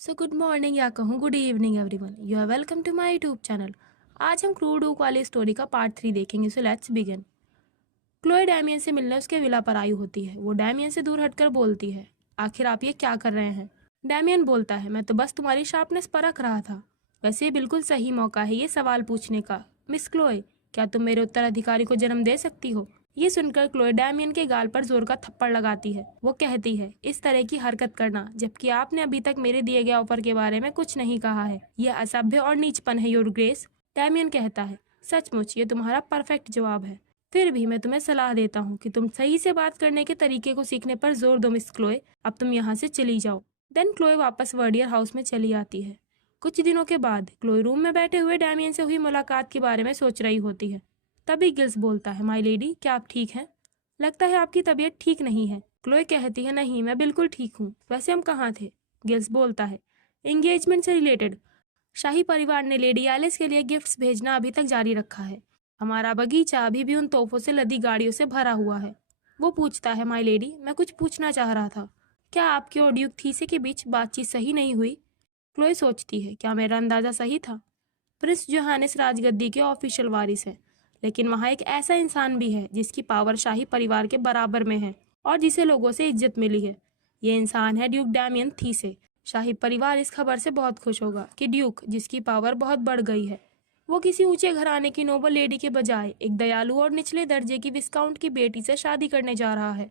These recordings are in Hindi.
सो गुड मॉर्निंग या कहूँ good evening everyone, you are welcome to my YouTube channel. आज हम क्रूडूक वाली स्टोरी का पार्ट 3 देखेंगे। So let's begin. Chloe Damian से मिलने उसके विला पर आई होती है। वो डैमियन से दूर हटकर बोलती है, आखिर आप ये क्या कर रहे हैं? डैमियन बोलता है, मैं तो बस तुम्हारी शार्पनेस परख रहा था। वैसे ये बिल्कुल सही मौका है ये सवाल पूछने का। मिस क्लोए, क्या तुम मेरे उत्तराधिकारी को जन्म दे सकती हो? ये सुनकर क्लोए डैमियन के गाल पर जोर का थप्पड़ लगाती है। वो कहती है, इस तरह की हरकत करना जबकि आपने अभी तक मेरे दिए गए ऑफर के बारे में कुछ नहीं कहा है, यह असभ्य और नीचपन है योर ग्रेस। डैमियन कहता है, सचमुच ये तुम्हारा परफेक्ट जवाब है। फिर भी मैं तुम्हें सलाह देता हूँ कि तुम सही से बात करने के तरीके को सीखने पर जोर दो मिस क्लोए। अब तुम यहाँ से चली जाओ। देन क्लोए वापस वर्डियर हाउस में चली आती है। कुछ दिनों के बाद क्लोए रूम में बैठे हुए डैमियन से हुई मुलाकात के बारे में सोच रही होती है। तभी गिल्स बोलता है, माय लेडी, क्या आप ठीक हैं? लगता है आपकी तबीयत ठीक नहीं है। क्लोए कहती है, नहीं मैं बिल्कुल ठीक हूँ। वैसे हम कहाँ थे? गिल्स बोलता है, एंगेजमेंट से रिलेटेड। शाही परिवार ने लेडी एलिस के लिए गिफ्ट्स भेजना अभी तक जारी रखा है। हमारा बगीचा अभी भी उन तोहफों से लदी गाड़ियों से भरा हुआ है। वो पूछता है, माय लेडी, मैं कुछ पूछना चाह रहा था। क्या आपके और ड्यूक थीसे के बीच बातचीत सही नहीं हुई? क्लोए सोचती है, क्या मेरा अंदाजा सही था? प्रिंस जोहानिस राजगद्दी के ऑफिशियल वारिस हैं, लेकिन वहाँ एक ऐसा इंसान भी है जिसकी पावर शाही परिवार के बराबर में है और जिसे लोगों से इज्जत मिली है। ये इंसान है ड्यूक डैमियन थीसे। शाही परिवार इस खबर से बहुत खुश होगा कि ड्यूक, जिसकी पावर बहुत बढ़ गई है, वो किसी ऊंचे घराने की नोबल लेडी के बजाय एक दयालु और निचले दर्जे की विस्काउंट की बेटी से शादी करने जा रहा है।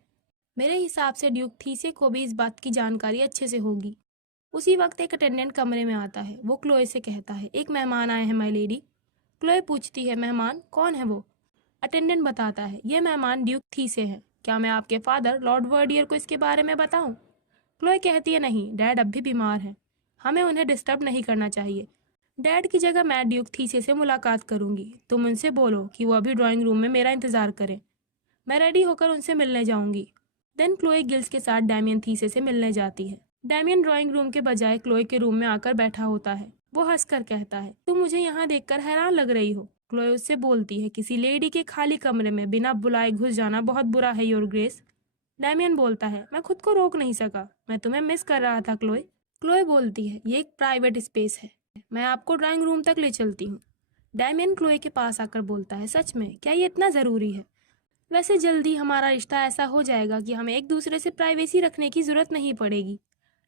मेरे हिसाब से ड्यूक थीसे को भी इस बात की जानकारी अच्छे से होगी। उसी वक्त एक अटेंडेंट कमरे में आता है। वो क्लोए से कहता है, एक मेहमान आए हैं माय लेडी। क्लोए पूछती है, मेहमान कौन है वो? अटेंडेंट बताता है, ये मेहमान ड्यूक थीसे है। क्या मैं आपके फादर लॉर्ड वर्डियर को इसके बारे में बताऊं? क्लोए कहती है, नहीं, डैड अब भी बीमार हैं, हमें उन्हें डिस्टर्ब नहीं करना चाहिए। डैड की जगह मैं ड्यूक थीसे से मुलाकात करूंगी। तुम उनसे बोलो कि वो अभी ड्राइंग रूम में मेरा इंतजार करें। मैं रेडी होकर उनसे मिलने जाऊंगी। देन क्लोए गिल्स के साथ डैमियन थीसे से मिलने जाती है। डैमियन ड्राइंग रूम के बजाय क्लोए के रूम में आकर बैठा होता है। वो हंसकर कहता है, तुम मुझे यहाँ देखकर हैरान लग रही हो। क्लोए उससे बोलती है, किसी लेडी के खाली कमरे में बिना बुलाए घुस जाना बहुत बुरा है योर ग्रेस। डैमियन बोलता है, मैं खुद को रोक नहीं सका, मैं तुम्हें मिस कर रहा था क्लोए। क्लोए बोलती है, ये एक प्राइवेट स्पेस है, मैं आपको ड्राइंग रूम तक ले चलती हूँ। डैमियन क्लोए के पास आकर बोलता है, सच में क्या ये इतना ज़रूरी है? वैसे जल्दी हमारा रिश्ता ऐसा हो जाएगा कि हमें एक दूसरे से प्राइवेसी रखने की जरूरत नहीं पड़ेगी।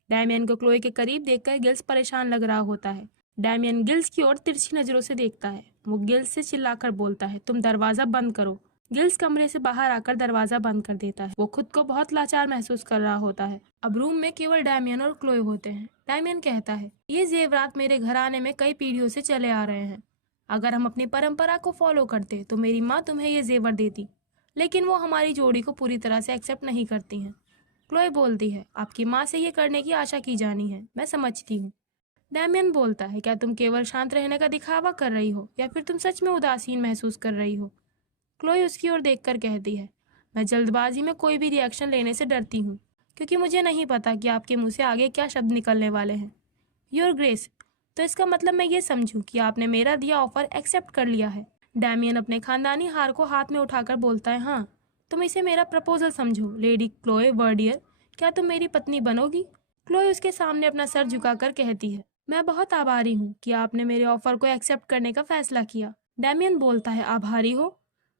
डैमियन को क्लोए के करीब देखकर गिल्स परेशान लग रहा होता है। डैमियन गिल्स की ओर तिरछी नजरों से देखता है। वो गिल्स से चिल्लाकर बोलता है, तुम दरवाजा बंद करो। गिल्स कमरे से बाहर आकर दरवाजा बंद कर देता है। वो खुद को बहुत लाचार महसूस कर रहा होता है। अब रूम में केवल डैमियन और क्लोए होते हैं। डैमियन कहता है, ये जेवरात मेरे घराने में कई पीढ़ियों से चले आ रहे हैं। अगर हम अपनी परंपरा को फॉलो करते तो मेरी माँ तुम्हें ये जेवर देती, लेकिन वो हमारी जोड़ी को पूरी तरह से एक्सेप्ट नहीं करती हैं। क्लोए बोलती है, आपकी माँ से ये करने की आशा की जानी है, मैं समझती हूँ। डैमियन बोलता है, क्या तुम केवल शांत रहने का दिखावा कर रही हो या फिर तुम सच में उदासीन महसूस कर रही हो? क्लोए उसकी ओर देखकर कहती है, मैं जल्दबाजी में कोई भी रिएक्शन लेने से डरती हूँ, क्योंकि मुझे नहीं पता कि आपके मुंह से आगे क्या शब्द निकलने वाले हैं। योर ग्रेस, तो इसका मतलब मैं ये समझूं कि आपने मेरा दिया ऑफर एक्सेप्ट कर लिया है? डैमियन अपने खानदानी हार को हाथ में उठाकर बोलता है, हाँ, तुम इसे मेरा प्रपोजल समझो लेडी क्लोए वर्डियर। क्या तुम मेरी पत्नी बनोगी? क्लोए उसके सामने अपना सर झुकाकर कहती है, मैं बहुत आभारी हूँ कि आपने मेरे ऑफर को एक्सेप्ट करने का फैसला किया। डैमियन बोलता है, आभारी हो?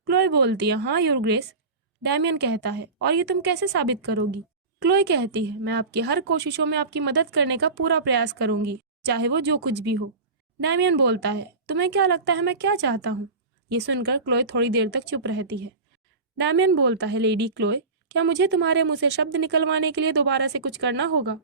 क्लोए बोलती है, हाँ योर ग्रेस। डैमियन कहता है, और ये तुम कैसे साबित करोगी? क्लोए कहती है, मैं आपकी हर कोशिशों में आपकी मदद करने का पूरा प्रयास करूंगी, चाहे वो जो कुछ भी हो। डैमियन बोलता है, तुम्हें क्या लगता है मैं क्या चाहता हूँ? ये सुनकर क्लोए थोड़ी देर तक चुप रहती है। डैमियन बोलता है, लेडी क्लोए, क्या मुझे तुम्हारे मुंह से शब्द निकलवाने के लिए दोबारा से कुछ करना होगा?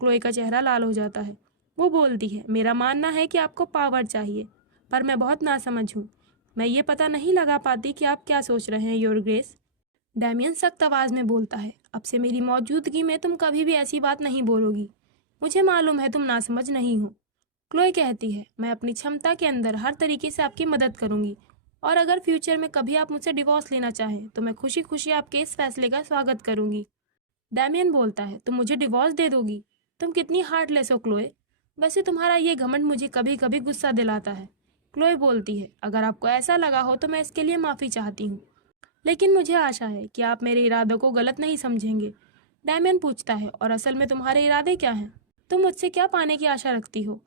क्लोए का चेहरा लाल हो जाता है। वो बोलती है, मेरा मानना है कि आपको पावर चाहिए, पर मैं बहुत नासमझ हूँ। मैं ये पता नहीं लगा पाती कि आप क्या सोच रहे हैं योर ग्रेस। डैमियन सख्त आवाज में बोलता है, अब से मेरी मौजूदगी में तुम कभी भी ऐसी बात नहीं बोलोगी। मुझे मालूम है तुम नासमझ नहीं हो। क्लोए कहती है, मैं अपनी क्षमता के अंदर हर तरीके से आपकी मदद करूंगी, और अगर फ्यूचर में कभी आप मुझसे डिवोर्स लेना चाहें तो मैं खुशी खुशी आपके इस फैसले का स्वागत करूंगी। डैमियन बोलता है, तुम मुझे डिवोर्स दे दोगी? तुम कितनी हार्टलेस हो क्लोए। वैसे तुम्हारा ये घमंड मुझे कभी कभी गुस्सा दिलाता है। क्लोए बोलती है, अगर आपको ऐसा लगा हो तो मैं इसके लिए माफ़ी चाहती हूँ, लेकिन मुझे आशा है कि आप मेरे इरादों को गलत नहीं समझेंगे। डैमियन पूछता है, और असल में तुम्हारे इरादे क्या हैं? तुम मुझसे क्या पाने की आशा रखती हो?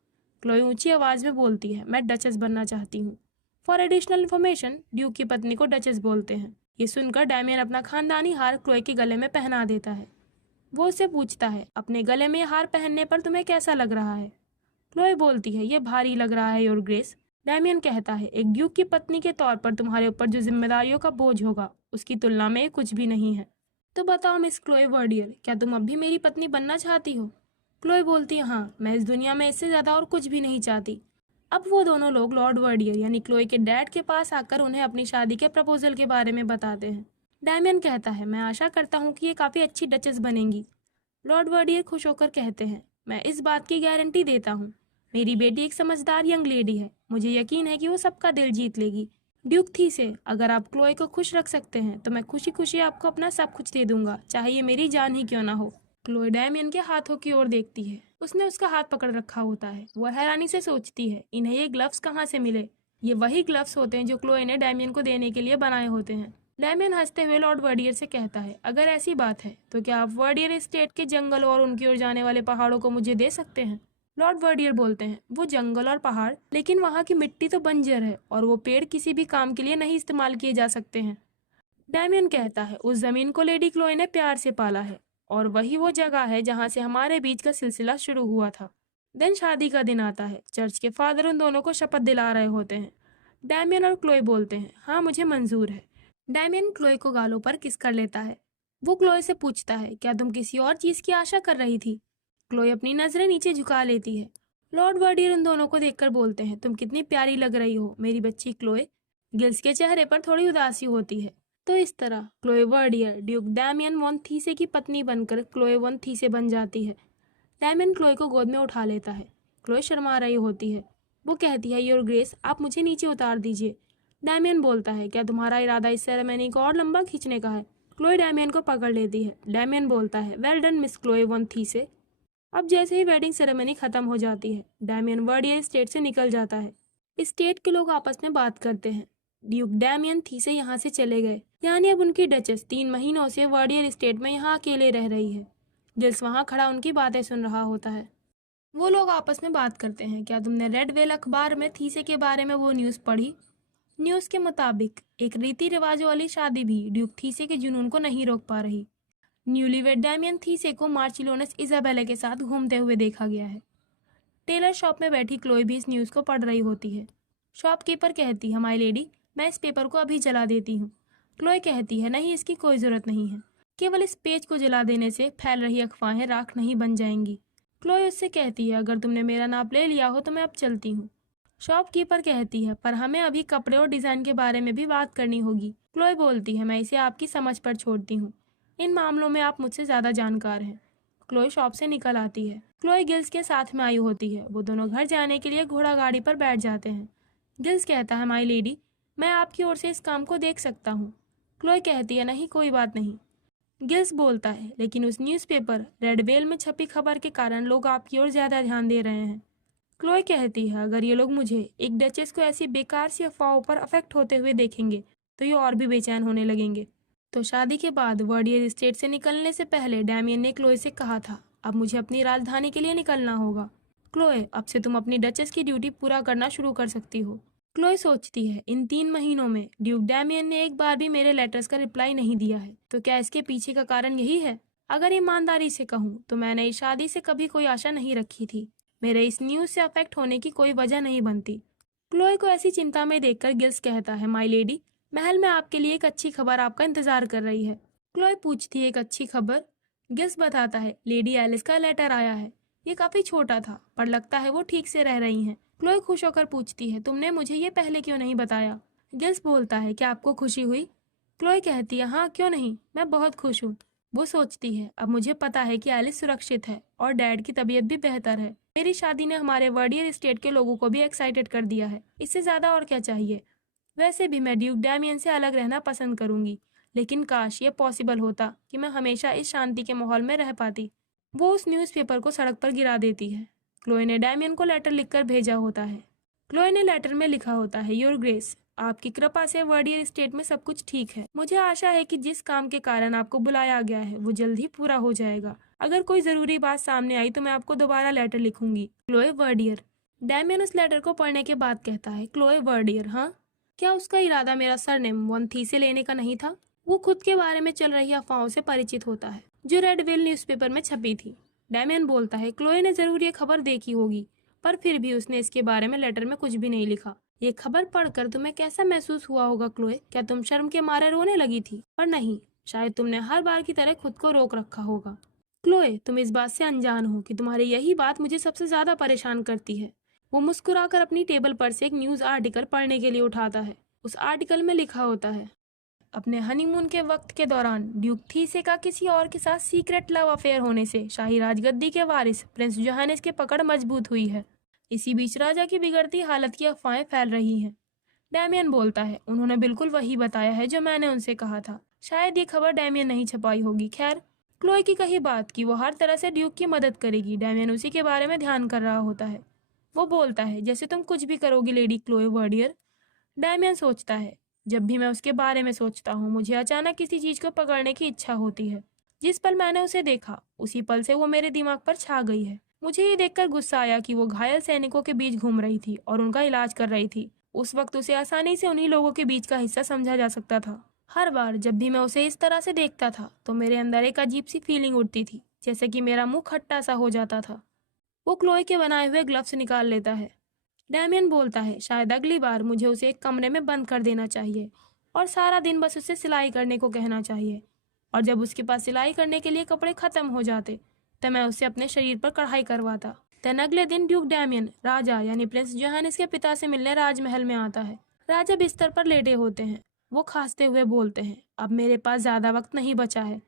क्लोई ऊंची आवाज में बोलती है, मैं डचेस बनना चाहती हूँ। फॉर एडिशनल इन्फॉर्मेशन, ड्यूक की पत्नी को डचेस बोलते हैं। ये सुनकर डैमियन अपना खानदानी हार क्लोई के गले में पहना देता है। वो उससे पूछता है, अपने गले में हार पहनने पर तुम्हें कैसा लग रहा है? क्लोई बोलती है, ये भारी लग रहा है योर ग्रेस। डैमियन कहता है, एक ड्यूक की पत्नी के तौर पर तुम्हारे ऊपर जो जिम्मेदारियों का बोझ होगा उसकी तुलना में ये कुछ भी नहीं है। तो बताओ मिस क्लोई वर्डियर, क्या तुम अब भी मेरी पत्नी बनना चाहती हो? क्लोई बोलती है, हाँ, मैं इस दुनिया में इससे ज्यादा और कुछ भी नहीं चाहती। अब वो दोनों लोग लॉर्ड वर्डियर यानी क्लोई के डैड के पास आकर उन्हें अपनी शादी के प्रपोजल के बारे में बताते हैं। डैमियन कहता है, मैं आशा करता हूँ कि ये काफी अच्छी डचेस बनेंगी। लॉर्ड वर्डियर खुश होकर कहते हैं, मैं इस बात की गारंटी देता हूँ। मेरी बेटी एक समझदार यंग लेडी है, मुझे यकीन है कि वो सबका दिल जीत लेगी। ड्यूक थी से अगर आप क्लोई को खुश रख सकते हैं तो मैं खुशी खुशी आपको अपना सब कुछ दे दूंगा, चाहे ये मेरी जान ही क्यों ना हो। क्लोई डैमियन के हाथों की ओर देखती है। उसने उसका हाथ पकड़ रखा होता है। वह हैरानी से सोचती है, इन्हें ये ग्लव्स कहाँ से मिले? ये वही ग्लव्स होते हैं जो क्लोई ने डैमियन को देने के लिए बनाए होते हैं। डैमियन हंसते हुए लॉर्ड वर्डियर से कहता है, अगर ऐसी बात है तो क्या आप वर्डियर एस्टेट के जंगल और उनकी ओर जाने वाले पहाड़ों को मुझे दे सकते हैं? लॉर्ड वर्डियर बोलते हैं, वो जंगल और पहाड़, लेकिन वहाँ की मिट्टी तो बंजर है और वो पेड़ किसी भी काम के लिए नहीं इस्तेमाल किए जा सकते हैं। डैमियन कहता है, उस जमीन को लेडी क्लोई ने प्यार से पाला है और वही वो जगह है जहाँ से हमारे बीच का सिलसिला शुरू हुआ था। दिन शादी का दिन आता है। चर्च के फादर उन दोनों को शपथ दिला रहे होते हैं। डैमियन और क्लोई बोलते हैं, हाँ, मुझे मंजूर है। डैमियन क्लोई को गालों पर किस कर लेता है। वो क्लोई से पूछता है, क्या तुम किसी और चीज की आशा कर रही थी? क्लोई अपनी नजरें नीचे झुका लेती है। लॉर्ड वर्डियर उन दोनों को देखकर बोलते हैं, तुम कितनी प्यारी लग रही हो मेरी बच्ची क्लोई। गिल्स के चेहरे पर थोड़ी उदासी होती है। तो इस तरह क्लोई वर्डियर ड्यूक डैमियन वॉन थीसे की पत्नी बनकर क्लोई वॉन थीसे बन जाती है। डैमियन क्लोई को गोद में उठा लेता है। क्लोई शर्मा रही होती है। वो कहती है, योर ग्रेस, आप मुझे नीचे उतार दीजिए। डैमियन बोलता है, क्या तुम्हारा इरादा इस सेरेमनी को और लंबा खींचने का है? क्लोई डैमियन को पकड़ लेती है। डैमियन बोलता है, well done miss Chloe von Thiese. अब जैसे ही वेडिंग सेरेमनी खत्म हो जाती है, डैमियन वर्डियर स्टेट से निकल जाता है। स्टेट के लोग आपस में बात करते हैं। ड्यूक डैमियन थीसे यहाँ से चले गए, यानी अब उनकी डचेस 3 महीनों से वर्डियर स्टेट में यहाँ अकेले रह रही है। गिल्स वहाँ खड़ा उनकी बातें सुन रहा होता है। वो लोग आपस में बात करते हैं, क्या तुमने रेड वेल अखबार में थीसे के बारे में वो न्यूज़ पढ़ी? न्यूज़ के मुताबिक एक रीति रिवाजों वाली शादी भी ड्यूक थीसे के जुनून को नहीं रोक पा रही। न्यूलीवेड डैमियन थीसे को मार्चिलोनस इजाबेला के साथ घूमते हुए देखा गया है। टेलर शॉप में बैठी क्लोई भी इस न्यूज़ को पढ़ रही होती है। शॉपकीपर कहती है, माय लेडी, मैं इस पेपर को अभी जला देती हूँ। क्लोई कहती है, नहीं, इसकी कोई ज़रूरत नहीं है। केवल इस पेज को जला देने से फैल रही अफवाहें राख नहीं बन जाएंगी। क्लोई उससे कहती है, अगर तुमने मेरा नाप ले लिया हो तो मैं अब चलती हूँ। शॉपकीपर कहती है, पर हमें अभी कपड़े और डिज़ाइन के बारे में भी बात करनी होगी। क्लोई बोलती है, मैं इसे आपकी समझ पर छोड़ती हूँ। इन मामलों में आप मुझसे ज़्यादा जानकार हैं। क्लोई शॉप से निकल आती है। क्लोई गिल्स के साथ में आई होती है। वो दोनों घर जाने के लिए घोड़ा गाड़ी पर बैठ जाते हैं। गिल्स कहता है, माय लेडी, मैं आपकी ओर से इस काम को देख सकता हूँ। क्लोई कहती है, नहीं, कोई बात नहीं। गिल्स बोलता है, लेकिन उस न्यूज़पेपर रेड वेल में छपी खबर के कारण लोग आपकी ओर ज़्यादा ध्यान दे रहे हैं। क्लोई कहती है, अगर ये लोग मुझे, एक डचेस को, ऐसी बेकार सी अफवाहों पर अफेक्ट होते हुए देखेंगे तो ये और भी बेचैन होने लगेंगे। तो शादी के बाद वर्डियर स्टेट से निकलने से पहले डैमियन ने क्लोई से कहा था, अब मुझे अपनी राजधानी के लिए निकलना होगा। क्लोई, अब से तुम अपनी डचेस की ड्यूटी पूरा करना शुरू कर सकती हो। क्लोई सोचती है, इन 3 महीनों में ड्यूक डैमियन ने एक बार भी मेरे लेटर्स का रिप्लाई नहीं दिया है, तो क्या इसके पीछे का कारण यही है? अगर ईमानदारी से कहूँ तो मैंने इस शादी से कभी कोई आशा नहीं रखी थी। मेरे इस न्यूज़ से अफेक्ट होने की कोई वजह नहीं बनती। क्लोई को ऐसी चिंता में देखकर गिल्स कहता है, माय लेडी, महल में आपके लिए एक अच्छी खबर आपका इंतजार कर रही है। क्लोई पूछती है, एक अच्छी खबर? गिल्स बताता है, लेडी एलिस का लेटर आया है। ये काफी छोटा था, पर लगता है वो ठीक से रह रही हैं। क्लोई खुश होकर पूछती है, तुमने मुझे ये पहले क्यों नहीं बताया? गिल्स बोलता है, क्या आपको खुशी हुई? क्लोई कहती है, हाँ, क्यों नहीं, मैं बहुत खुश हूँ। वो सोचती है, अब मुझे पता है कि एलिस सुरक्षित है और डैड की तबीयत भी बेहतर है। मेरी शादी ने हमारे वर्डियर स्टेट के लोगों को भी एक्साइटेड कर दिया है। इससे ज्यादा और क्या चाहिए? वैसे भी मैं ड्यूक डैमियन से अलग रहना पसंद करूंगी, लेकिन काश ये पॉसिबल होता कि मैं हमेशा इस शांति के माहौल में रह पाती। वो उस न्यूज़पेपर को सड़क पर गिरा देती है। क्लोई ने डैमियन को लेटर लिखकर भेजा होता है। क्लोई ने लेटर में लिखा होता है, योर ग्रेस, आपकी कृपा से वर्डियर स्टेट में सब कुछ ठीक है। मुझे आशा है कि जिस काम के कारण आपको बुलाया गया है वो जल्द ही पूरा हो जाएगा। अगर कोई जरूरी बात सामने आई तो मैं आपको दोबारा लेटर लिखूंगी। क्लोए वर्डियर। डैमियन उस लेटर को पढ़ने के बाद कहता है, क्लोए वर्डियर, हाँ? क्या उसका इरादा मेरा सरनेम वन थीसे लेने का नहीं था? वो खुद के बारे में चल रही अफवाहों से परिचित होता है जो रेड विल न्यूज़पेपर में छपी थी। डैमियन बोलता है, क्लोए ने जरूर ये खबर देखी होगी, पर फिर भी उसने इसके बारे में लेटर में कुछ भी नहीं लिखा। ये खबर पढ़कर तुम्हें कैसा महसूस हुआ होगा क्लोए? क्या तुम शर्म के मारे रोने लगी थी? पर नहीं, शायद तुमने हर बार की तरह खुद को रोक रखा होगा। क्लोए, तुम इस बात से अनजान हो कि तुम्हारी यही बात मुझे सबसे ज्यादा परेशान करती है। वो मुस्कुराकर अपनी टेबल पर से एक न्यूज आर्टिकल पढ़ने के लिए उठाता है। उस आर्टिकल में लिखा होता है, अपने हनीमून के वक्त के दौरान ड्यूक थीसे का किसी और के साथ सीक्रेट लव अफेयर होने से शाही राजगद्दी के वारिस प्रिंस जोहानिस की पकड़ मजबूत हुई है। इसी बीच राजा की बिगड़ती हालत की अफवाहें फैल रही हैं। डैमियन बोलता है, उन्होंने बिल्कुल वही बताया है जो मैंने उनसे कहा था। शायद ये खबर डैमियन नहीं छपाई होगी। खैर, क्लोए की कही बात कि वो हर तरह से ड्यूक की मदद करेगी, डैमियन उसी के बारे में ध्यान कर रहा होता है। वो बोलता है, जैसे तुम कुछ भी करोगी लेडी क्लोए वर्डियर। डैमियन सोचता है, जब भी मैं उसके बारे में सोचता हूँ मुझे अचानक किसी चीज को पकड़ने की इच्छा होती है। जिस पल मैंने उसे देखा उसी पल से वो मेरे दिमाग पर छा गई है। मुझे ये देखकर गुस्सा आया कि वो घायल सैनिकों के बीच घूम रही थी और उनका इलाज कर रही थी। उस वक्त उसे आसानी से उन्हीं लोगों के बीच का हिस्सा समझा जा सकता था। हर बार जब भी मैं उसे इस तरह से देखता था तो मेरे अंदर एक अजीब सी फीलिंग उठती थी, जैसे कि मेरा मुंह खट्टा सा हो जाता था। वो क्लोए के बनाए हुए ग्लव्स निकाल लेता है। डैमियन बोलता है, शायद अगली बार मुझे उसे एक कमरे में बंद कर देना चाहिए और सारा दिन बस उसे सिलाई करने को कहना चाहिए। और जब उसके पास सिलाई करने के लिए कपड़े खत्म हो जाते तो मैं उससे अपने शरीर पर कढ़ाई करवाता। तन अगले दिन ड्यूक डैमियन राजा यानी प्रिंस जोहानिस के पिता से मिलने राजमहल में आता है। राजा बिस्तर पर लेटे होते हैं। वो खांसते हुए बोलते हैं, अब मेरे पास ज्यादा वक्त नहीं बचा है।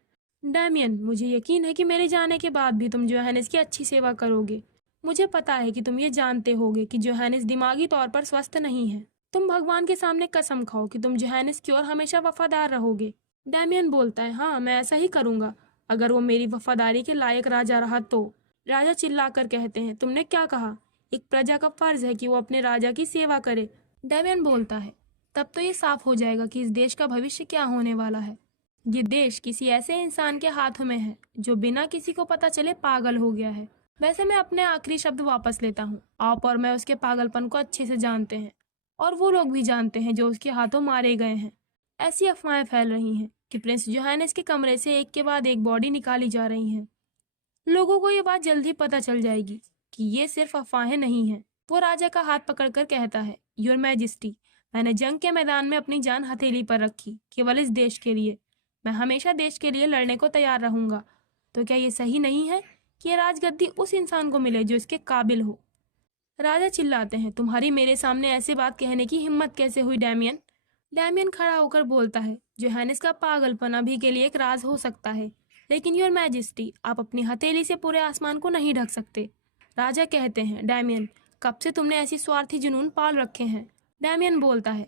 डैमियन, मुझे यकीन है कि मेरे जाने के बाद भी तुम जोहानिस की अच्छी सेवा करोगे। मुझे पता है कि तुम ये जानते होगे कि जोहानिस दिमागी तौर पर स्वस्थ नहीं है। तुम भगवान के सामने कसम खाओ कि तुम जोहानिस की ओर हमेशा वफादार रहोगे। डैमियन बोलता है, हाँ, मैं ऐसा ही करूंगा, अगर वो मेरी वफादारी के लायक राजा रहा तो। राजा चिल्लाकर कहते हैं, तुमने क्या कहा? एक प्रजा का फर्ज है कि वो अपने राजा की सेवा करे। डैमियन बोलता है, तब तो ये साफ हो जाएगा कि इस देश का भविष्य क्या होने वाला है। ये देश किसी ऐसे इंसान के हाथों में है जो बिना किसी को पता चले पागल हो गया है। वैसे मैं अपने आखिरी शब्द वापस लेता हूँ। आप और मैं उसके पागलपन को अच्छे से जानते हैं और वो लोग भी जानते हैं जो उसके हाथों मारे गए हैं। ऐसी अफवाहें फैल रही हैं कि प्रिंस जोहानिस के कमरे से एक के बाद एक बॉडी निकाली जा रही हैं। लोगों को ये बात जल्द ही पता चल जाएगी कि ये सिर्फ अफवाहें नहीं हैं। वो राजा का हाथ पकड़कर कहता है, योर मैजेस्टी, मैंने जंग के मैदान में अपनी जान हथेली पर रखी, केवल इस देश के लिए। मैं हमेशा देश के लिए लड़ने को तैयार रहूंगा। तो क्या ये सही नहीं है कि ये राजगद्दी उस इंसान को मिले जो इसके काबिल हो? राजा चिल्लाते हैं, तुम्हारी मेरे सामने ऐसे बात कहने की हिम्मत कैसे हुई डैमियन? डैमियन खड़ा होकर बोलता है, जोहानिस का पागलपन अभी के लिए एक राज हो सकता है, लेकिन योर मैजेस्टी, आप अपनी हथेली से पूरे आसमान को नहीं ढक सकते। राजा कहते हैं, डैमियन, कब से तुमने ऐसी स्वार्थी जुनून पाल रखे हैं? डैमियन बोलता है,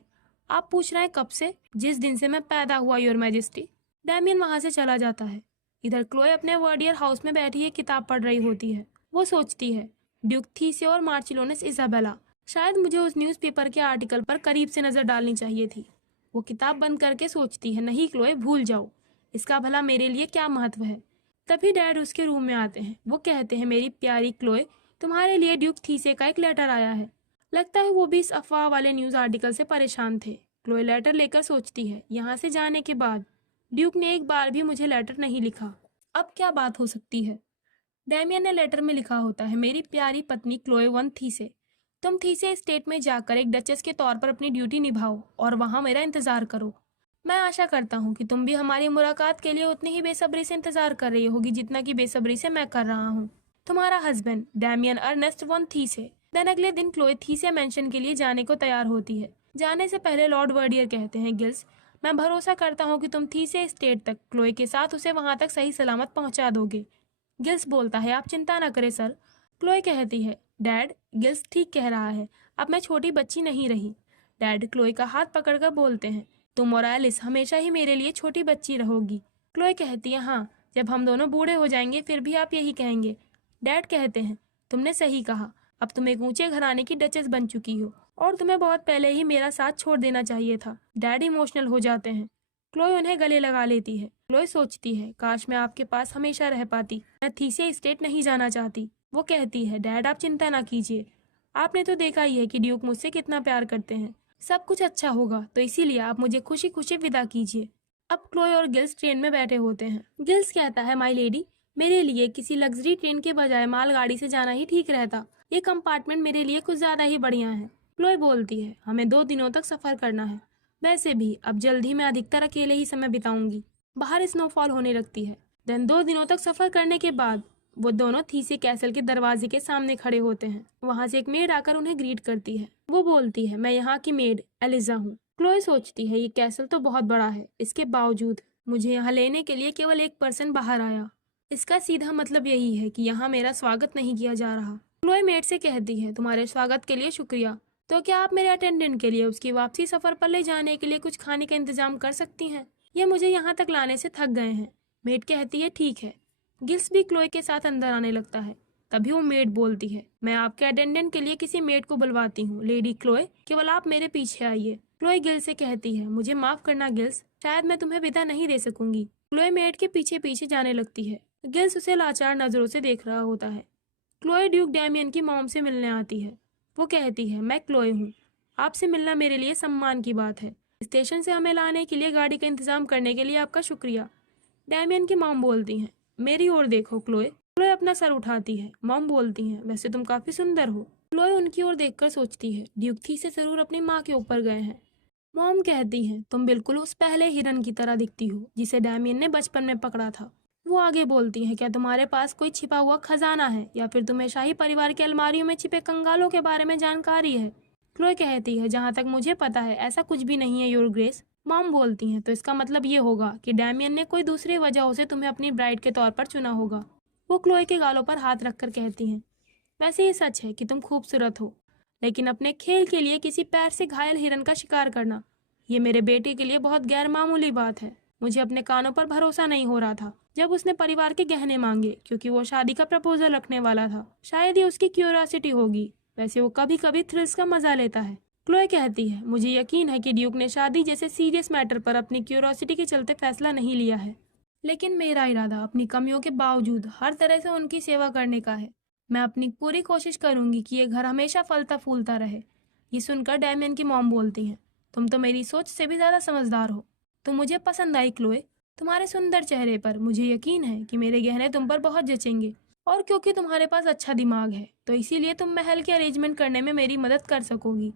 आप पूछ रहे हैं कब से? जिस दिन से मैं पैदा हुआ योर मैजेस्टी। डैमियन वहां से चला जाता है। इधर क्लोए अपने वर्डियर हाउस में बैठी एक किताब पढ़ रही होती है। वो सोचती है, ड्यूक थीसे और मार्चिलोनेस इजाबेला, शायद मुझे उस न्यूज़पेपर के आर्टिकल पर करीब से नजर डालनी चाहिए थी। वो किताब बंद करके सोचती है, नहीं क्लोए, भूल जाओ, इसका भला मेरे लिए क्या महत्व है। तभी डैड उसके रूम में आते हैं। वो कहते हैं, मेरी प्यारी क्लोए, तुम्हारे लिए ड्यूक थीसे का एक लेटर आया है। लगता है वो भी इस अफवाह वाले न्यूज आर्टिकल से परेशान थे। क्लोए लेटर लेकर सोचती है, यहाँ से जाने के बाद ड्यूक ने एक बार भी मुझे लेटर नहीं लिखा। अब क्या बात हो सकती है? डैमियन ने लेटर में लिखा होता है, मेरी प्यारी पत्नी क्लोए वन थीसे, तुम थीसे स्टेट में जाकर एक डचेस के तौर पर अपनी ड्यूटी निभाओ और वहां मेरा इंतजार करो। मैं आशा करता हूँ कि तुम भी हमारी मुलाकात के लिए उतनी ही बेसब्री से इंतजार कर रही होगी जितना कि बेसब्री से मैं कर रहा हूँ। तुम्हारा husband Damian Ernest von Thiese. Then अगले दिन क्लोए थीसे मेंशन के लिए जाने को तैयार होती है। जाने से पहले लॉर्ड वर्डियर कहते हैं, गिल्स, मैं भरोसा करता हूँ कि तुम थीसे स्टेट तक क्लोए के साथ उसे वहां तक सही सलामत पहुंचा दोगे। गिल्स बोलता है, आप चिंता न करें सर। क्लोए कहती है, डैड, गिल्स ठीक कह रहा है, अब मैं छोटी बच्ची नहीं रही। डैड क्लोए का हाथ पकड़कर बोलते हैं, तुम और एलिस हमेशा ही मेरे लिए छोटी बच्ची रहोगी। क्लोए कहती है, हाँ, जब हम दोनों बूढ़े हो जाएंगे फिर भी आप यही कहेंगे। डैड कहते हैं, तुमने सही कहा, अब तुम एक ऊंचे घराने की डचेस बन चुकी हो और तुम्हें बहुत पहले ही मेरा साथ छोड़ देना चाहिए था। डैड इमोशनल हो जाते हैं। क्लोई उन्हें गले लगा लेती है। क्लोई सोचती है, काश मैं आपके पास हमेशा रह पाती। मैं थीसिया स्टेट नहीं जाना चाहती। वो कहती है, डैड आप चिंता ना कीजिए, आपने तो देखा ही है कि ड्यूक मुझसे कितना प्यार करते हैं। सब कुछ अच्छा होगा, तो इसीलिए आप मुझे खुशी खुशी विदा कीजिए। अब क्लोई और गिल्स ट्रेन में बैठे होते हैं। गिल्स कहता है, माई लेडी, मेरे लिए किसी लग्जरी ट्रेन के बजाय मालगाड़ी से जाना ही ठीक रहता। ये कंपार्टमेंट मेरे लिए कुछ ज्यादा ही बढ़िया है। क्लोई बोलती है, हमें 2 दिनों तक सफर करना है। वैसे भी अब जल्द ही मैं अधिकतर अकेले ही समय बिताऊंगी। बाहर स्नोफॉल होने लगती है। देन 2 दिनों तक सफर करने के बाद वो दोनों थीसे कैसल के दरवाजे के सामने खड़े होते हैं। वहां से एक मेड आकर उन्हें ग्रीट करती है। वो बोलती है, मैं यहाँ की मेड एलिजा हूँ। क्लोई सोचती है, ये कैसल तो बहुत बड़ा है, इसके बावजूद मुझे यहाँ लेने के लिए केवल एक पर्सन बाहर आया। इसका सीधा मतलब यही है कि यहाँ मेरा स्वागत नहीं किया जा रहा। क्लोई मेड से कहती है, तुम्हारे स्वागत के लिए शुक्रिया। तो क्या आप मेरे अटेंडेंट के लिए उसकी वापसी सफर पर ले जाने के लिए कुछ खाने का इंतजाम कर सकती हैं? ये मुझे यहाँ तक लाने से थक गए हैं। मेड कहती है, ठीक है। गिल्स भी क्लोई के साथ अंदर आने लगता है। तभी वो मेड बोलती है, मैं आपके अटेंडेंट के लिए किसी मेड को बुलवाती हूँ। लेडी क्लोई, केवल आप मेरे पीछे आइए। क्लोई गिल्स से कहती है, मुझे माफ करना गिल्स, शायद मैं तुम्हें विदा नहीं दे सकूंगी। क्लोई मेड के पीछे पीछे जाने लगती है। गिल्स उसे लाचार नजरों से देख रहा होता है। क्लोई ड्यूक डैमियन की मॉम से मिलने आती है। वो कहती है, मैं क्लोई हूँ, आपसे मिलना मेरे लिए सम्मान की बात है। स्टेशन से हमें लाने के लिए गाड़ी का इंतजाम करने के लिए आपका शुक्रिया। डैमियन की मॉम बोलती हैं, मेरी ओर देखो क्लोई। क्लोई अपना सर उठाती है। मॉम बोलती हैं, वैसे तुम काफी सुंदर हो। क्लोई उनकी ओर देखकर सोचती है, ड्यूक थी से जरूर अपनी माँ के ऊपर गए हैं। मॉम कहती हैं, तुम बिल्कुल उस पहले हिरन की तरह दिखती हो जिसे डैमियन ने बचपन में पकड़ा था। वो आगे बोलती हैं, क्या तुम्हारे पास कोई छिपा हुआ खजाना है या फिर तुम्हें शाही परिवार के अलमारियों में छिपे कंगालों के बारे में जानकारी है? क्लोई कहती है, जहाँ तक मुझे पता है ऐसा कुछ भी नहीं है योर ग्रेस। मॉम बोलती हैं, तो इसका मतलब ये होगा कि डैमियन ने कोई दूसरी वजहों से तुम्हें अपनी ब्राइड के तौर पर चुना होगा। वो क्लोई के गालों पर हाथ रखकर कहती हैं, वैसे ये सच है कि तुम खूबसूरत हो, लेकिन अपने खेल के लिए किसी पैर से घायल हिरन का शिकार करना, ये मेरे बेटे के लिए बहुत गैर मामूली बात है। मुझे अपने कानों पर भरोसा नहीं हो रहा था जब उसने परिवार के गहने मांगे, क्योंकि वो शादी का प्रपोजल रखने वाला था। शायद ये उसकी क्यूरियोसिटी होगी। वैसे वो कभी कभी थ्रिल्स का मजा लेता है। क्लोए कहती है, मुझे यकीन है कि ड्यूक ने शादी जैसे सीरियस मैटर पर अपनी क्यूरियोसिटी के चलते फैसला नहीं लिया है, लेकिन मेरा इरादा अपनी कमियों के बावजूद हर तरह से उनकी सेवा करने का है। मैं अपनी पूरी कोशिश करूंगी कि ये घर हमेशा फलता फूलता रहे। ये सुनकर डैमियन की मॉम बोलती हैं, तुम तो मेरी सोच से भी ज्यादा समझदार हो। तुम मुझे पसंद आई क्लोए। तुम्हारे सुंदर चेहरे पर मुझे यकीन है कि मेरे गहने तुम पर बहुत जचेंगे, और क्योंकि तुम्हारे पास अच्छा दिमाग है तो इसीलिए तुम महल के अरेंजमेंट करने में मेरी मदद कर सकोगी।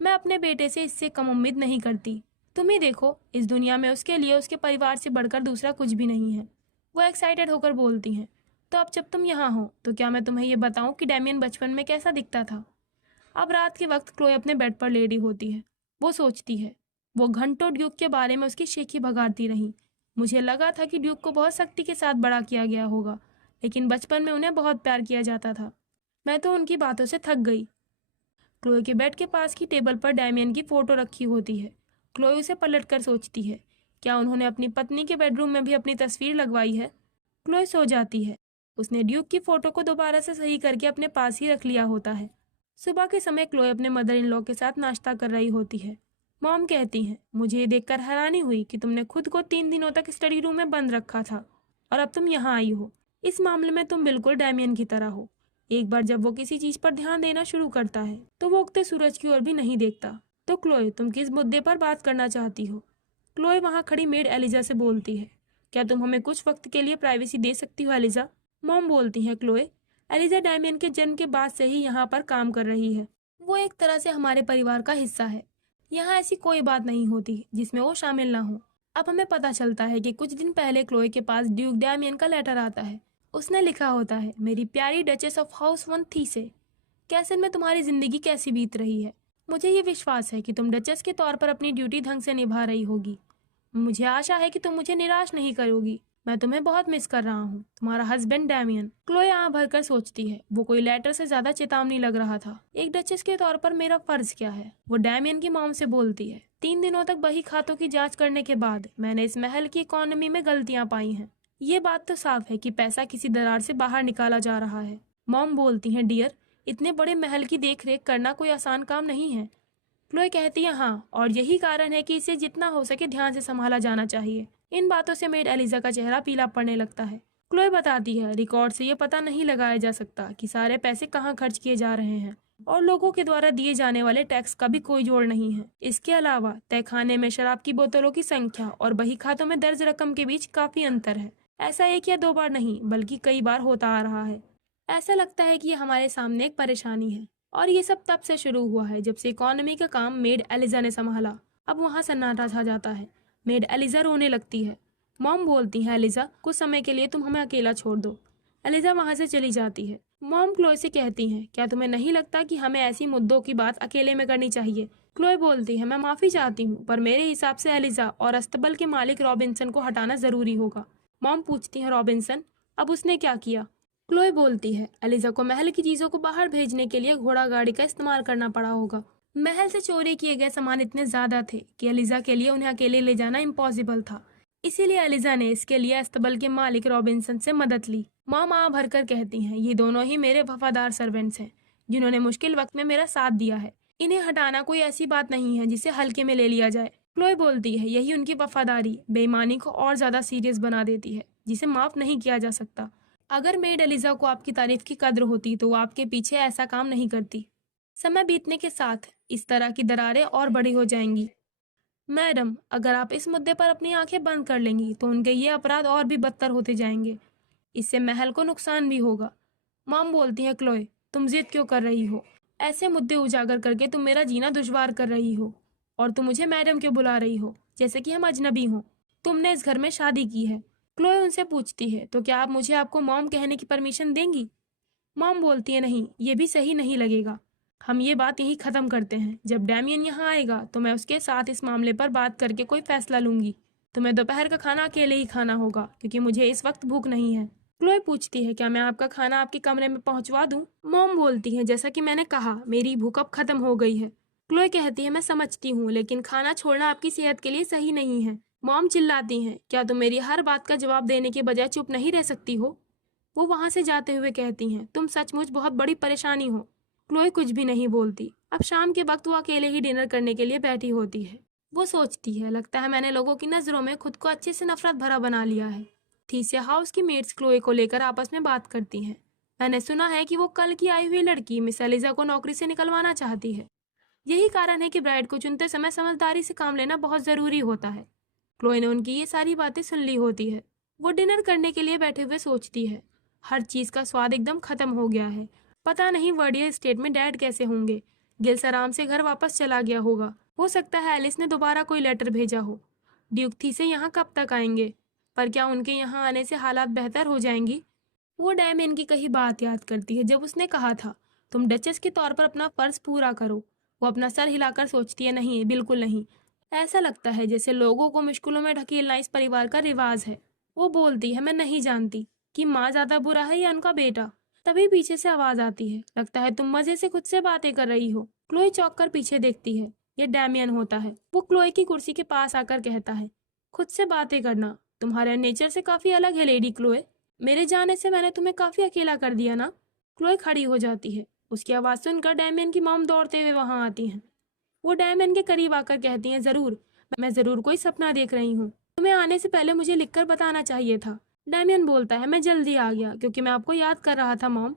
मैं अपने बेटे से इससे कम उम्मीद नहीं करती। तुम ही देखो, इस दुनिया में उसके लिए उसके परिवार से बढ़कर दूसरा कुछ भी नहीं है। वो एक्साइटेड होकर बोलती हैं, तो अब जब तुम यहाँ हो तो क्या मैं तुम्हें ये बताऊं कि डैमियन बचपन में कैसा दिखता था? अब रात के वक्त क्लोए अपने बेड पर लेटी होती है। वो सोचती है, वो घंटों ड्यूक के बारे में उसकी शेखी भगाती रही। मुझे लगा था कि ड्यूक को बहुत सख्ती के साथ बड़ा किया गया होगा, लेकिन बचपन में उन्हें बहुत प्यार किया जाता था। मैं तो उनकी बातों से थक गई। क्लोए के बेड के पास की टेबल पर डैमियन की फोटो रखी होती है। क्लोए उसे पलट कर सोचती है, क्या उन्होंने अपनी पत्नी के बेडरूम में भी अपनी तस्वीर लगवाई है? क्लोए सो जाती है। उसने ड्यूक की फोटो को दोबारा से सही करके अपने पास ही रख लिया होता है। सुबह के समय क्लोए अपने मदर इन लॉ के साथ नाश्ता कर रही होती है। मॉम कहती हैं, मुझे ये देखकर हैरानी हुई कि तुमने खुद को 3 दिनों तक स्टडी रूम में बंद रखा था और अब तुम यहाँ आई हो। इस मामले में तुम बिल्कुल डैमियन की तरह हो। एक बार जब वो किसी चीज पर ध्यान देना शुरू करता है तो वो उगते सूरज की ओर भी नहीं देखता। तो क्लोए, तुम किस मुद्दे पर बात करना चाहती हो? क्लोए वहाँ खड़ी मेड एलिजा से बोलती है, क्या तुम हमें कुछ वक्त के लिए प्राइवेसी दे सकती हो एलिजा? मॉम बोलती है, क्लोए, एलिजा डैमियन के जन्म के बाद से ही यहाँ पर काम कर रही है। वो एक तरह से हमारे परिवार का हिस्सा है। यहाँ ऐसी कोई बात नहीं होती जिसमें वो शामिल ना हो। अब हमें पता चलता है कि कुछ दिन पहले क्लोए के पास ड्यूक डैमियन का लेटर आता है। उसने लिखा होता है, मेरी प्यारी duchess of house von Thiese, castle में तुम्हारी जिंदगी कैसी बीत रही है? मुझे ये विश्वास है कि तुम डचेस के तौर पर अपनी ड्यूटी ढंग से निभा रही होगी। मुझे आशा है कि तुम मुझे निराश नहीं करोगी। मैं तुम्हें बहुत मिस कर रहा हूँ। तुम्हारा हस्बैंड डैमियन। क्लोए आंख भरकर सोचती है, वो कोई लेटर से ज्यादा चेतावनी लग रहा था। एक डचेस के तौर पर मेरा फर्ज क्या है? वो डैमियन की मॉम से बोलती है, 3 दिनों तक बही खातों की जांच करने के बाद मैंने इस महल की इकोनॉमी में गलतियां पाई हैं। ये बात तो साफ है कि पैसा किसी दरार से बाहर निकाला जा रहा है। मॉम बोलती है, डियर, इतने बड़े महल की देखरेख करना कोई आसान काम नहीं है। क्लोए कहती है हाँ, और यही कारण है कि इसे जितना हो सके ध्यान से संभाला जाना चाहिए। इन बातों से मेड एलिजा का चेहरा पीला पड़ने लगता है। क्लोए बताती है रिकॉर्ड से ये पता नहीं लगाया जा सकता कि सारे पैसे कहाँ खर्च किए जा रहे हैं, और लोगों के द्वारा दिए जाने वाले टैक्स का भी कोई जोड़ नहीं है। इसके अलावा तहखाने में शराब की बोतलों की संख्या और बही खातों में दर्ज रकम के बीच काफी अंतर है। ऐसा एक या दो बार नहीं बल्कि कई बार होता आ रहा है। ऐसा लगता है कि ये हमारे सामने एक परेशानी है, और ये सब तब से शुरू हुआ है जब से इकोनॉमी का काम मेड एलिजा ने संभाला। अब वहाँ सन्नाटा छा जाता है। मेड एलिजा रोने लगती है। मॉम बोलती है एलिजा, कुछ समय के लिए तुम हमें अकेला छोड़ दो। एलिजा वहाँ से चली जाती है। मॉम क्लोए से कहती हैं, क्या तुम्हें नहीं लगता कि हमें ऐसी मुद्दों की बात अकेले में करनी चाहिए? क्लोए बोलती है, मैं माफी चाहती हूँ, पर मेरे हिसाब से एलिजा और अस्तबल के मालिक रॉबिन्सन को हटाना जरूरी होगा। मॉम पूछती है, रॉबिन्सन? अब उसने क्या किया? क्लोए बोलती है, एलिजा को महल की चीजों को बाहर भेजने के लिए घोड़ा गाड़ी का इस्तेमाल करना पड़ा होगा। महल से चोरी किए गए सामान इतने ज्यादा थे कि एलिजा के लिए उन्हें अकेले ले जाना इम्पॉसिबल था। इसीलिए एलिजा ने इसके लिए अस्तबल के मालिक रॉबिन्सन से मदद ली। मॉम आ भरकर कहती हैं, ये दोनों ही मेरे वफादार सर्वेंट्स हैं जिन्होंने मुश्किल वक्त में मेरा साथ दिया है। इन्हें हटाना कोई ऐसी बात नहीं है जिसे हल्के में ले लिया जाए। क्लोए बोलती है, यही उनकी वफादारी बेईमानी को और ज्यादा सीरियस बना देती है, जिसे माफ नहीं किया जा सकता। अगर मेड एलिजा को आपकी तारीफ की कद्र होती तो वो आपके पीछे ऐसा काम नहीं करती। समय बीतने के साथ इस तरह की दरारें और बड़ी हो जाएंगी। मैडम, अगर आप इस मुद्दे पर अपनी आंखें बंद कर लेंगी तो उनके ये अपराध और भी बदतर होते जाएंगे। इससे महल को नुकसान भी होगा। मॉम बोलती है, क्लोए, तुम जिद क्यों कर रही हो? ऐसे मुद्दे उजागर करके तुम मेरा जीना दुश्वार कर रही हो, और तुम मुझे मैडम क्यों बुला रही हो, जैसे कि हम अजनबी हों? तुमने इस घर में शादी की है। क्लोए उनसे पूछती है, तो क्या आप मुझे आपको मॉम कहने की परमिशन देंगी? मॉम बोलती है, नहीं, ये भी सही नहीं लगेगा। हम ये बात यहीं खत्म करते हैं। जब डैमियन यहाँ आएगा तो मैं उसके साथ इस मामले पर बात करके कोई फैसला लूंगी। तुम्हें दोपहर का खाना अकेले ही खाना होगा, क्योंकि मुझे इस वक्त भूख नहीं है। क्लोए पूछती है, क्या मैं आपका खाना आपके कमरे में पहुंचवा दूं? मॉम बोलती है, जैसा कि मैंने कहा, मेरी भूख अब खत्म हो गई है। क्लोए कहती है, मैं समझती हूँ, लेकिन खाना छोड़ना आपकी सेहत के लिए सही नहीं है। मॉम चिल्लाती हैं, क्या तुम मेरी हर बात का जवाब देने के बजाय चुप नहीं रह सकती हो? वो वहां से जाते हुए कहती हैं, तुम सचमुच बहुत बड़ी परेशानी हो। क्लोए कुछ भी नहीं बोलती। अब शाम के वक्त वो अकेले ही डिनर करने के लिए बैठी होती है। वो सोचती है, लगता है मैंने लोगों की नजरों में खुद को अच्छे से नफरत भरा बना लिया है। थीसिया हाउस की मेड्स क्लोए को लेकर आपस में बात करती हैं। मैंने सुना है कि वो कल की आई हुई लड़की मिस एलिजा को नौकरी से निकलवाना चाहती है। यही कारण है कि ब्राइड को चुनते समय समझदारी से काम लेना बहुत जरूरी होता है। क्लोए ने उनकी ये सारी बातें सुन ली होती है। वो डिनर करने के लिए बैठे हुए सोचती है, हर चीज का स्वाद एकदम खत्म हो गया है। पता नहीं वर्डियर स्टेट में डैड कैसे होंगे। गिल्स आराम से घर वापस चला गया होगा। हो सकता है एलिस ने दोबारा कोई लेटर भेजा हो। ड्यूक थी से यहाँ कब तक आएंगे? पर क्या उनके यहाँ आने से हालात बेहतर हो जाएंगी? वो डैमियन की कही बात याद करती है, जब उसने कहा था, तुम डचेस के तौर पर अपना फर्ज पूरा करो। वो अपना सर हिलाकर सोचती है, नहीं, बिल्कुल नहीं। ऐसा लगता है जैसे लोगों को मुश्किलों में ढकेलना इस परिवार का रिवाज है। वो बोलती है, मैं नहीं जानती कि माँ ज्यादा बुरा है या उनका बेटा। तभी पीछे से आवाज आती है, लगता है तुम मजे से खुद से बातें कर रही हो। क्लोई चौंक कर पीछे देखती है। ये डैमियन होता है। वो क्लोई की कुर्सी के पास आकर कहता है, खुद से बातें करना तुम्हारे नेचर से काफी अलग है लेडी क्लोए। मेरे जाने से मैंने तुम्हें काफी अकेला कर दिया ना? क्लोई खड़ी हो जाती है। उसकी आवाज सुनकर डैमियन की मॉम दौड़ते हुए वहां आती हैं। वो डैमियन के करीब आकर कहती हैं, जरूर, मैं जरूर कोई सपना देख रही हूँ। तुम्हें आने से पहले मुझे लिखकर बताना चाहिए था। डैमियन बोलता है, मैं जल्दी आ गया क्योंकि मैं आपको याद कर रहा था मॉम।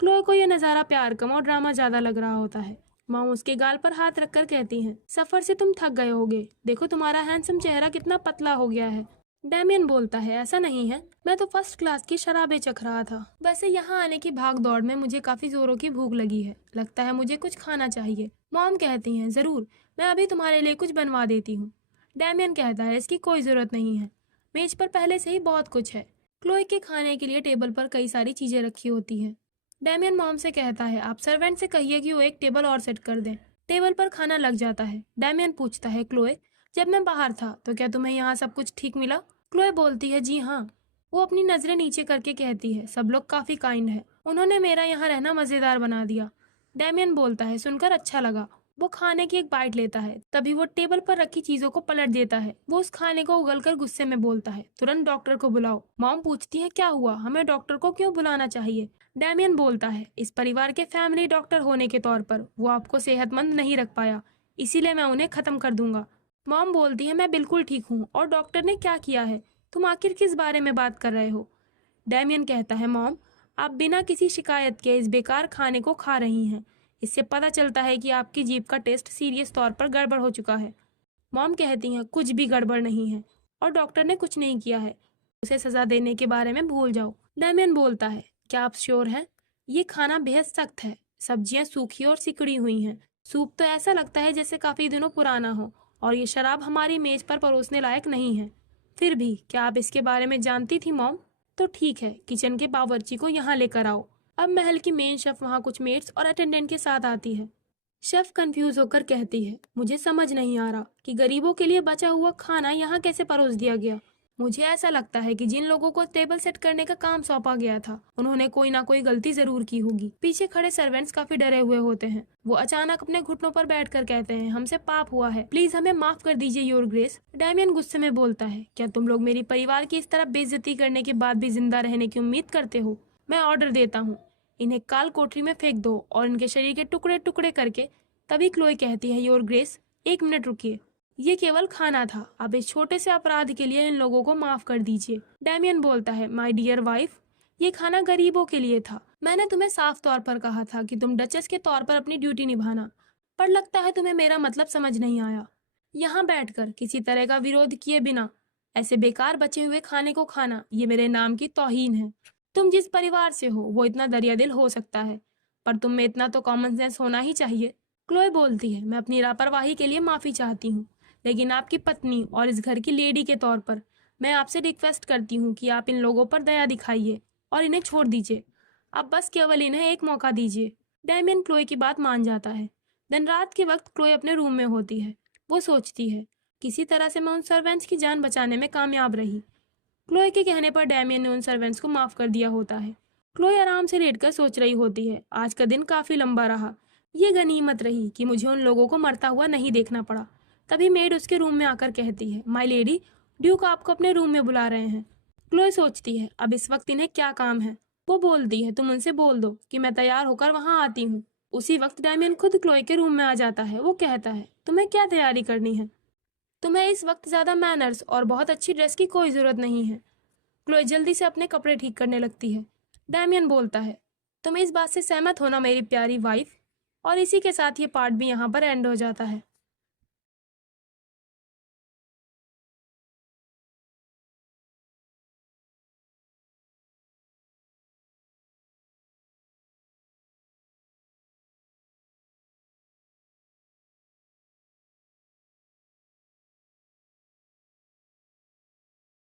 क्लोए को यह नजारा प्यार कम और ड्रामा ज्यादा लग रहा होता है। मॉम उसके गाल पर हाथ रखकर कहती हैं, सफर से तुम थक गए होगे, देखो तुम्हारा हैंडसम चेहरा कितना पतला हो गया है। डैमियन बोलता है, ऐसा नहीं है, मैं तो फर्स्ट क्लास की शराबें चख रहा था। वैसे यहाँ आने की भाग दौड़ में मुझे काफी जोरों की भूख लगी है, लगता है मुझे कुछ खाना चाहिए। मॉम कहती हैं, जरूर, मैं अभी तुम्हारे लिए कुछ बनवा देती हूँ। डैमियन कहता है, इसकी कोई जरूरत नहीं है, मेज पर पहले से ही बहुत कुछ है। क्लोई के खाने के लिए टेबल पर कई सारी चीजें रखी होती हैं। डैमियन मॉम से कहता है, आप सर्वेंट से कहिए कि वो एक टेबल और सेट कर दें। टेबल पर खाना लग जाता है। डैमियन पूछता है, क्लोए, जब मैं बाहर था तो क्या तुम्हें यहाँ सब कुछ ठीक मिला? क्लोए बोलती है, जी हाँ। वो अपनी नजरें नीचे करके कहती है, सब लोग काफी काइंड है, उन्होंने मेरा यहाँ रहना मजेदार बना दिया। डैमियन बोलता है, सुनकर अच्छा लगा। वो खाने की एक बाइट लेता है, तभी वो टेबल पर रखी चीजों को पलट देता है। वो उस खाने को उगलकर गुस्से में बोलता है, तुरंत डॉक्टर को बुलाओ। मॉम पूछती है, क्या हुआ, हमें डॉक्टर को क्यों बुलाना चाहिए? डैमियन बोलता है, इस परिवार के फैमिली डॉक्टर होने के तौर पर वो आपको सेहतमंद नहीं रख पाया, इसीलिए मैं उन्हें खत्म कर दूंगा। मॉम बोलती है, मैं बिल्कुल ठीक हूँ, और डॉक्टर ने क्या किया है? तुम आखिर किस बारे में बात कर रहे हो? डैमियन कहता है, मॉम, आप बिना किसी शिकायत के इस बेकार खाने को खा रही हैं। इससे पता चलता है कि आपकी जीभ का टेस्ट सीरियस तौर पर गड़बड़ हो चुका है। मॉम कहती हैं, कुछ भी गड़बड़ नहीं है, और डॉक्टर ने कुछ नहीं किया है, उसे सजा देने के बारे में भूल जाओ। डैमियन बोलता है, क्या आप श्योर हैं? ये खाना बेहद सख्त है, सब्जियां सूखी और सिकुड़ी हुई हैं, सूप तो ऐसा लगता है जैसे काफी दिनों पुराना हो, और ये शराब हमारी मेज पर परोसने लायक नहीं है। फिर भी क्या आप इसके बारे में जानती थी मॉम? तो ठीक है, किचन के बावर्ची को यहाँ लेकर आओ। अब महल की मेन शेफ वहाँ कुछ मेट्स और अटेंडेंट के साथ आती है। शेफ कंफ्यूज होकर कहती है, मुझे समझ नहीं आ रहा कि गरीबों के लिए बचा हुआ खाना यहाँ कैसे परोस दिया गया। मुझे ऐसा लगता है कि जिन लोगों को टेबल सेट करने का काम सौंपा गया था, उन्होंने कोई ना कोई गलती जरूर की होगी। पीछे खड़े सर्वेंट्स काफी डरे हुए होते हैं। वो अचानक अपने घुटनों पर बैठकर कहते हैं, हमसे पाप हुआ है, प्लीज हमें माफ कर दीजिए योर ग्रेस। डैमियन गुस्से में बोलता है, क्या तुम लोग मेरी परिवार की इस तरह बेइज्जती करने के बाद भी जिंदा रहने की उम्मीद करते हो? मैं ऑर्डर देता हूँ, इन्हें काल कोठरी में फेंक दो और इनके शरीर के टुकड़े टुकड़े करके। तभी क्लोई कहती है, योर ग्रेस, एक मिनट रुकिए, ये केवल खाना था, अब इस छोटे से अपराध के लिए इन लोगों को माफ कर दीजिए। डैमियन बोलता है, माय डियर वाइफ, ये खाना गरीबों के लिए था। मैंने तुम्हें साफ तौर पर कहा था कि तुम डचेस के तौर पर अपनी ड्यूटी निभाना, पर लगता है तुम्हें मेरा मतलब समझ नहीं आया। यहाँ बैठकर किसी तरह का विरोध किए बिना ऐसे बेकार बचे हुए खाने को खाना, ये मेरे नाम की तौहीन है। तुम जिस परिवार से हो वो इतना दरियादिल हो सकता है, पर तुम में इतना तो कॉमन सेंस होना ही चाहिए। क्लोए बोलती है, मैं अपनी लापरवाही के लिए माफी चाहती हूँ, लेकिन आपकी पत्नी और इस घर की लेडी के तौर पर मैं आपसे रिक्वेस्ट करती हूँ कि आप इन लोगों पर दया दिखाइए और इन्हें छोड़ दीजिए। अब बस केवल इन्हें एक मौका दीजिए। डैमियन क्लोए की बात मान जाता है। दिन रात के वक्त क्लोए अपने रूम में होती है। वो सोचती है, किसी तरह से मैं उन सर्वेंट्स की जान बचाने में कामयाब रही। क्लोए के कहने पर डैमियन ने उन सर्वेंट्स को माफ कर दिया होता है। क्लोए आराम से लेटकर सोच रही होती है, आज का दिन काफी लंबा रहा। ये गनीमत रही कि मुझे उन लोगों को मरता हुआ नहीं देखना पड़ा। तभी मेड उसके रूम में आकर कहती है, माय लेडी, ड्यूक आपको अपने रूम में बुला रहे हैं। क्लोए सोचती है, अब इस वक्त इन्हें क्या काम है। वो बोलती है, तुम उनसे बोल दो कि मैं तैयार होकर वहां आती हूँ। उसी वक्त डैमियन खुद क्लोए के रूम में आ जाता है। वो कहता है, तुम्हें क्या तैयारी करनी है? तुम्हें इस वक्त ज्यादा मैनर्स और बहुत अच्छी ड्रेस की कोई जरूरत नहीं है। क्लोए जल्दी से अपने कपड़े ठीक करने लगती है। डैमियन बोलता है, तुम इस बात से सहमत हो ना मेरी प्यारी वाइफ? और इसी के साथ ये पार्ट भी यहाँ पर एंड हो जाता है।